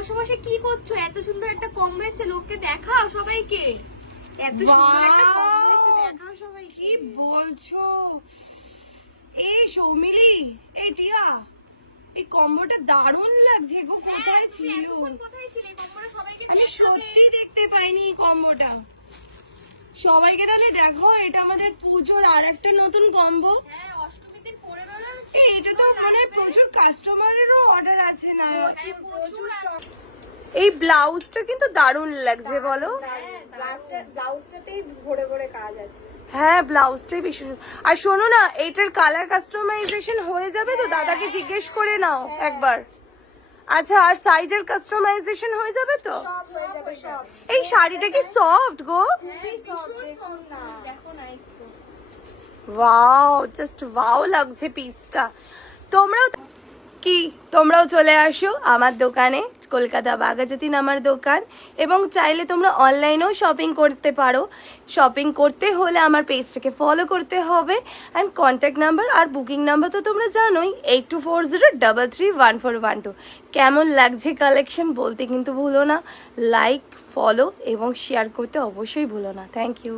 বসে বসে কি করছো? এত সুন্দর একটা কম্বো এসেছে, লোককে দেখাও সবাইকে। এত সুন্দর একটা কম্বো এসেছে, দেখাও সবাইকে। কি বলছো? এই সৌমিলি, এই টিয়া, এই কম্বোটা দারুণ লাগছে গো। কোথায় ছিল? কোথায় ছিল এই কম্বোটা? সবাইকে আমি সত্যি দেখতে পাইনি এই কম্বোটা। সবাইকে তাহলে দেখো, এটা আমাদের পুজোর আরেকটা নতুন কম্বো। হ্যাঁ, অষ্টমীর দিন পরে বেরোলে এটা তো মানে প্রচুর কাস্টমারেরও অর্ডার আছে না? প্রচুর এই ব্লাউজটা কিন্তু দারুণ লাগছে বলো। ব্লাউজটাতেই ভরে ভরে কাজ আছে। হ্যাঁ, ব্লাউজটাই বেশি সুন্দর। আর শোনো না, এটার কালার কাস্টমাইজেশন হয়ে যাবে তো? দাদাকে জিজ্ঞেস করে নাও একবার। আচ্ছা, আর সাইজের কাস্টমাইজেশন হয়ে যাবে তো? সব হয়ে যাবে, সব। এই শাড়িটা কি সফট গো? খুবই সফট, দেখুন না, দেখো না একটু। ওয়াও, জাস্ট ওয়াও লাগছে পিসটা। তোমরাও চলে আসো আমার দোকানে, কলকাতা বাঘাযতীন আমার দোকান। এবং চাইলে তোমরা অনলাইনেও শপিং করতে পারো। শপিং করতে হলে আমার পেজটাকে ফলো করতে হবে। অ্যান্ড কন্ট্যাক্ট নাম্বার আর বুকিং নাম্বার তো তোমরা জানোই, 8240331412। কেমন লাগছে কালেকশন বলতে কিন্তু ভুলো না। লাইক, ফলো এবং শেয়ার করতে অবশ্যই ভুলো না। Thank you.